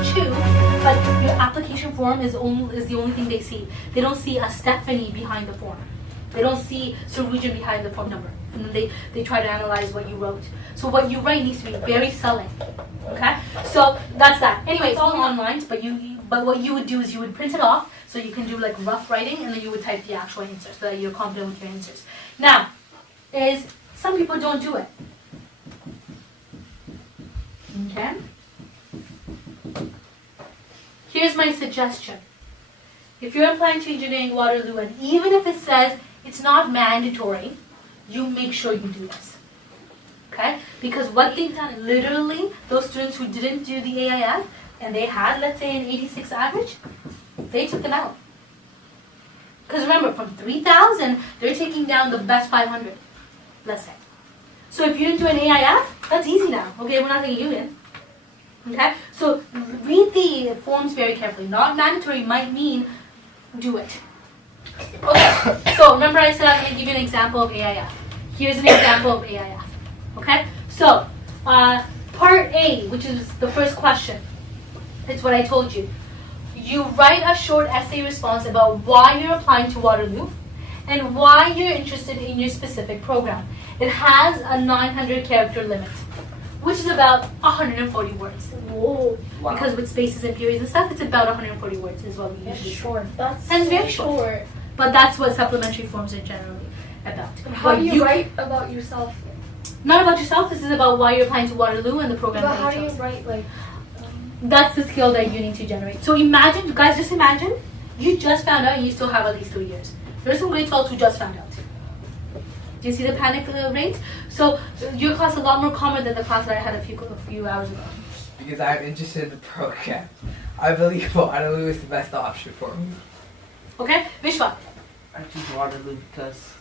It's true, but your application form is the only thing they see. They don't see a Stephanie behind the form. They don't see Sarujan behind the form number. And then they try to analyze what you wrote. So what you write needs to be very selling. Okay? So that's that. Anyway, it's all online, but what you would do is you would print it off so you can do like rough writing, and then you would type the actual answer so that you're confident with your answers. Now, some people don't do it. Okay? Here's my suggestion. If you're applying to engineering Waterloo, and even if it says it's not mandatory, you make sure you do this. Okay? Because what they've done, literally, those students who didn't do the AIF, and they had, let's say, an 86 average, they took them out. Because remember, from 3,000, they're taking down the best 500, let's say. So if you didn't do an AIF, that's easy now. Okay, we're not taking you in. Okay? So read the forms very carefully. Not mandatory might mean do it. Okay, so remember I said I'm going to give you an example of AIF. Here's an example of AIF. Okay? So, part A, which is the first question, it's what I told you. You write a short essay response about why you're applying to Waterloo and why you're interested in your specific program. It has a 900 character limit, which is about 140 words. Whoa. Wow. Because with spaces and periods and stuff, it's about 140 words is what we usually That's short. That's and it's very short. But that's what supplementary forms are generally about. How do you write about yourself? Not about yourself. This is about why you're applying to Waterloo and the program But that how you do chose. you write like? That's the skill that you need to generate. So imagine, guys, just imagine you just found out and you still have at least 3 years. There are some grade 12s who just found out. Do you see the panic rate? So your class is a lot more common than the class that I had a few hours ago. Because I'm interested in the program. I believe Waterloo is the best option for me. Okay, Vishwa. I choose Waterloo because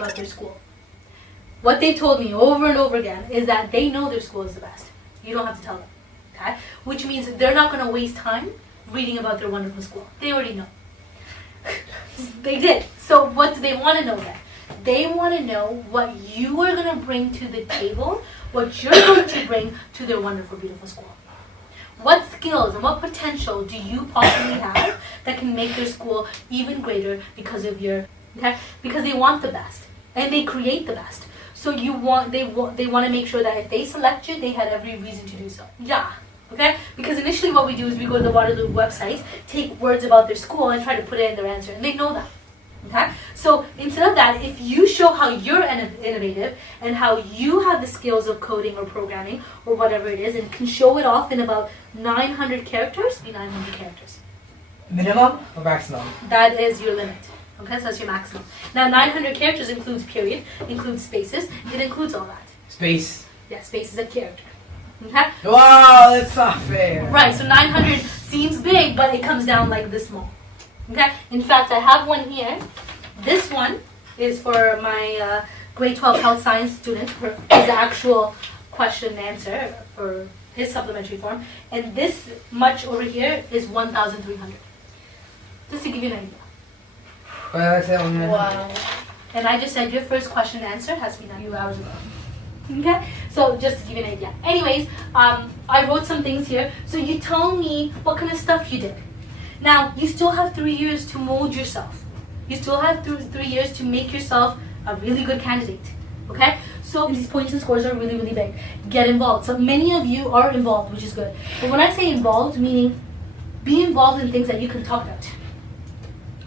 about their school. What they've told me over and over again is that they know their school is the best. You don't have to tell them. Okay? Which means they're not going to waste time reading about their wonderful school. They already know. They did. So what do they want to know then? They want to know what you are going to bring to the table, what you're going to bring to their wonderful, beautiful school. What skills and what potential do you possibly have that can make your school even greater because of your, okay? Because they want the best and they create the best. So they want to make sure that if they select you, they had every reason to do so. Yeah. Okay? Because initially what we do is we go to the Waterloo website, take words about their school and try to put it in their answer. And they know that. Okay? So instead of that, if you show how you're innovative and how you have the skills of coding or programming or whatever it is and can show it off in about 900 characters, 900 characters. Minimum or maximum? That is your limit. Okay? So that's your maximum. Now 900 characters includes period, includes spaces, it includes all that. Space. Yeah, space is a character. Okay? Wow, that's not fair. Right, so 900 seems big, but it comes down like this small. Okay? In fact, I have one here. This one is for my grade 12 health science student, for his actual question and answer for his supplementary form. And this much over here is 1,300. Just to give you an idea. Well, that's it. Wow. And I just said your first question and answer has been a few hours ago. Okay? So just to give you an idea. Anyways, I wrote some things here. So you tell me what kind of stuff you did. Now, you still have 3 years to mold yourself. You still have 3 years to make yourself a really good candidate. Okay? So these points and scores are really, really big. Get involved. So many of you are involved, which is good. But when I say involved, meaning be involved in things that you can talk about.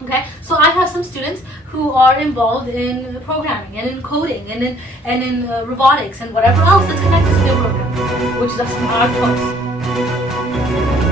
Okay, so I have some students who are involved in programming and in coding and in robotics and whatever else that's connected to their program, which is a smart course.